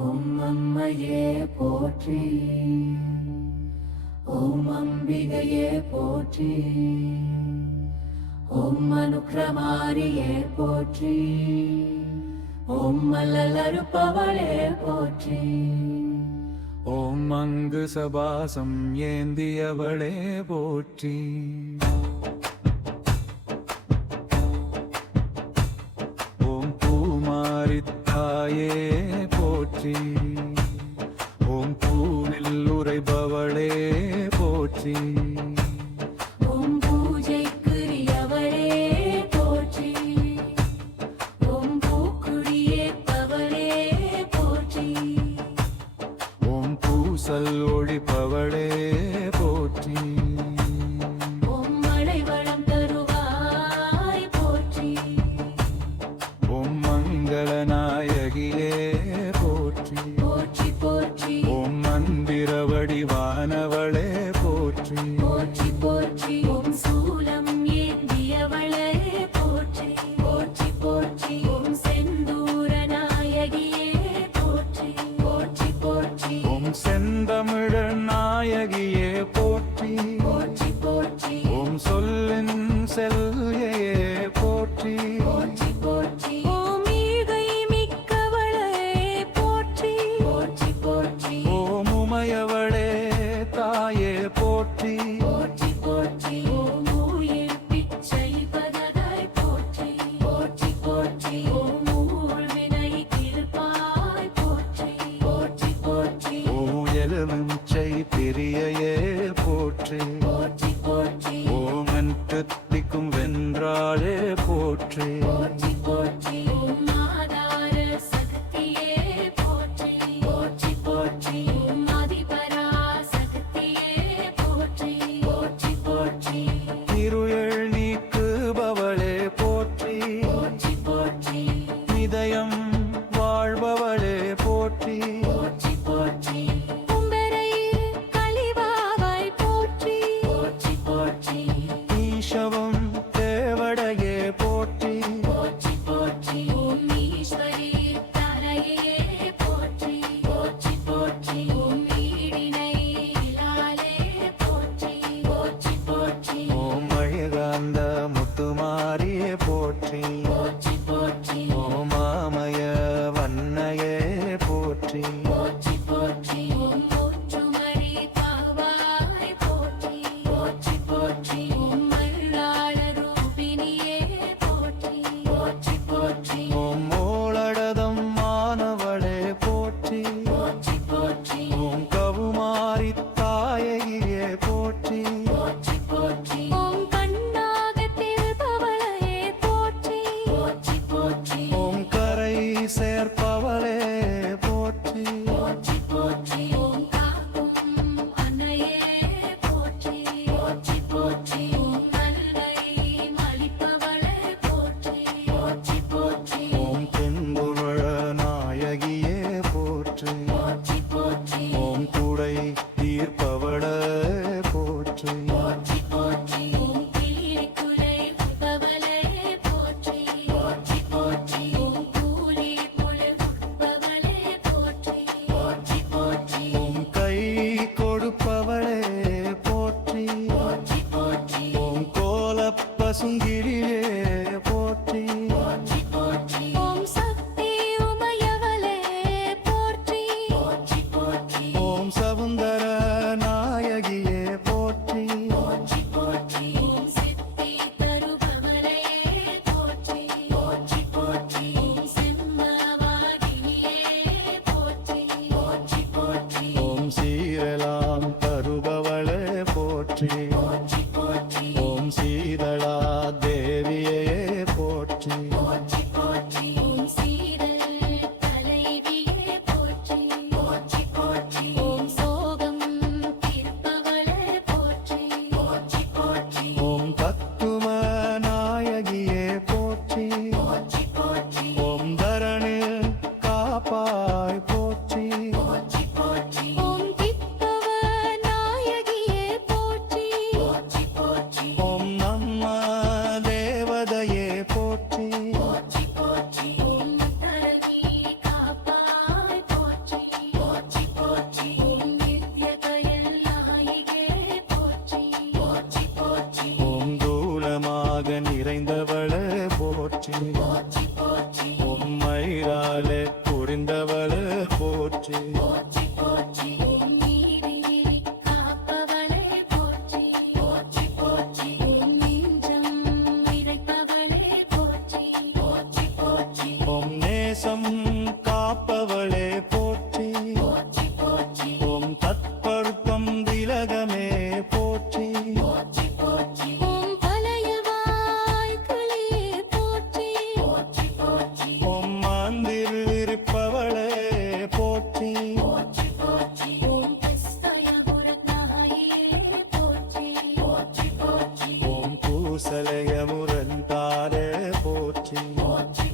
ஓம் அம்மையே போற்றி, ஓம் அம்பிகையே போற்றி, ஓம் அனுக்கிரமாரியே போற்றி, ஓம் மல்லலறுப்பவளே போற்றி, ஓம் அங்கு சபாசம் ஏந்தியவளே போற்றி, ஓம் பூமாரித்தாயே போற்றி, ஓம் பூவில் உரைபவளே போற்றி, ஓம் பூஜைக்குரியவளே போற்றி, ஓம் பூக்குடியேற்பவளே போற்றி, ஓம் பூசல் ஒழிப்பவளே போற்றி, ஓம் மழை வளம் தருவாய் போற்றி, ஓம் மங்களநாயகியே போற்றி, போற்றி போற்றி, ஓம் மந்திர வடிவானவளே போற்றி, போற்றி போற்றி, ஓம் சூலம் ஏந்தியவளே போற்றி, போற்றி போற்றி, ஓம் செந்தூர நாயகியே போற்றி, போற்றி போற்றி, ஓம் செந்தமிழ நாயகியே போற்றி, போற்றி போற்றி, ஓம் சொல்லின் செல்லையே போற்றி, போற்றி போற்றி, ஓம் ஈகை மிக்கவளே போற்றி, போற்றி போற்றி, ஓம் உமையவளே தாயே போற்றி, போற்றி போற்றி, ஓம் உயிர் பிச்சை பததாய் போற்றி, போற்றி போற்றி, ஓம் ஊழ்வினை தீர்ப்பாய் போற்றி, போற்றி போற்றி, ஓம் எலுமிச்சை பிரியையே போற்றி, போற்றி போற்றி, ஓம் என்றுத்திக்கும் வென்றாளே போற்றி, போற்றி போற்றி, ஓம் ஆதார சக்தியே போற்றி, போற்றி போற்றி, ஓம் ஆதிபரா சக்தியே போற்றி, போற்றி போற்றி, இருள் நீக்குபவளே போற்றி, போற்றி போற்றி, இதயம் வாழ்பவளே போற்றி, போற்றி போற்றி, கும்பரை கலிவாவாய் போற்றி, போற்றி போற்றி, ஈஷவம் தேவடையே போற்றி, போற்றி போற்றி, ஓம் ஈஸ்வரி தரையே போற்றி, போற்றி போற்றி, ஓம் ஈடினை இலாலே போற்றி, போற்றி போற்றி, ஓம் அழகாந்த முத்துமாரியே போற்றி, போற்றி போற்றி, ஓம் மாமய வன்னையே போற்றி, போற்றி போற்றி, ஓம் ஒற்றுமணி பாவாய் போற்றி, போற்றி போற்றி, ஓம் மருளாள ரூபிணியே போற்றி, போற்றி போற்றி, ஓம் மூலடதம் மானவளே போற்றி, போற்றி போற்றி, ஓம் கவுமாரி தாயகியே போற்றி, போற்றி போற்றி, ஓம் கண்ணாக திகழ்பவளே போற்றி, போற்றி புரிந்தவளே போற்றி போற்றி போற்றி ஓம் மயிலாலே புரிந்தவளே போற்றி போற்றி போற்றி ஓம் நீதி காப்பவளே போற்றி போற்றி போற்றி ஓம் நெஞ்சம் இறைப்பவளே போற்றி போற்றி போற்றி ஓம் நேசம் காப்பவளே போற்றி போற்றி போற்றி ஓம் தற்பருத்தம் திலகமே போற்றி போற்றி போற்றி ஓம் பழையவாய் கிளியே போற்றி போற்றி போற்றி ஓம் மாந்தில் இருப்பவளே போற்றி போற்றி போற்றி ஓம் கிறிஸ்தயகுரத்நாயே போற்றி போற்றி போற்றி ஓம் பூசலய முரந்தாரே போற்றி போற்றி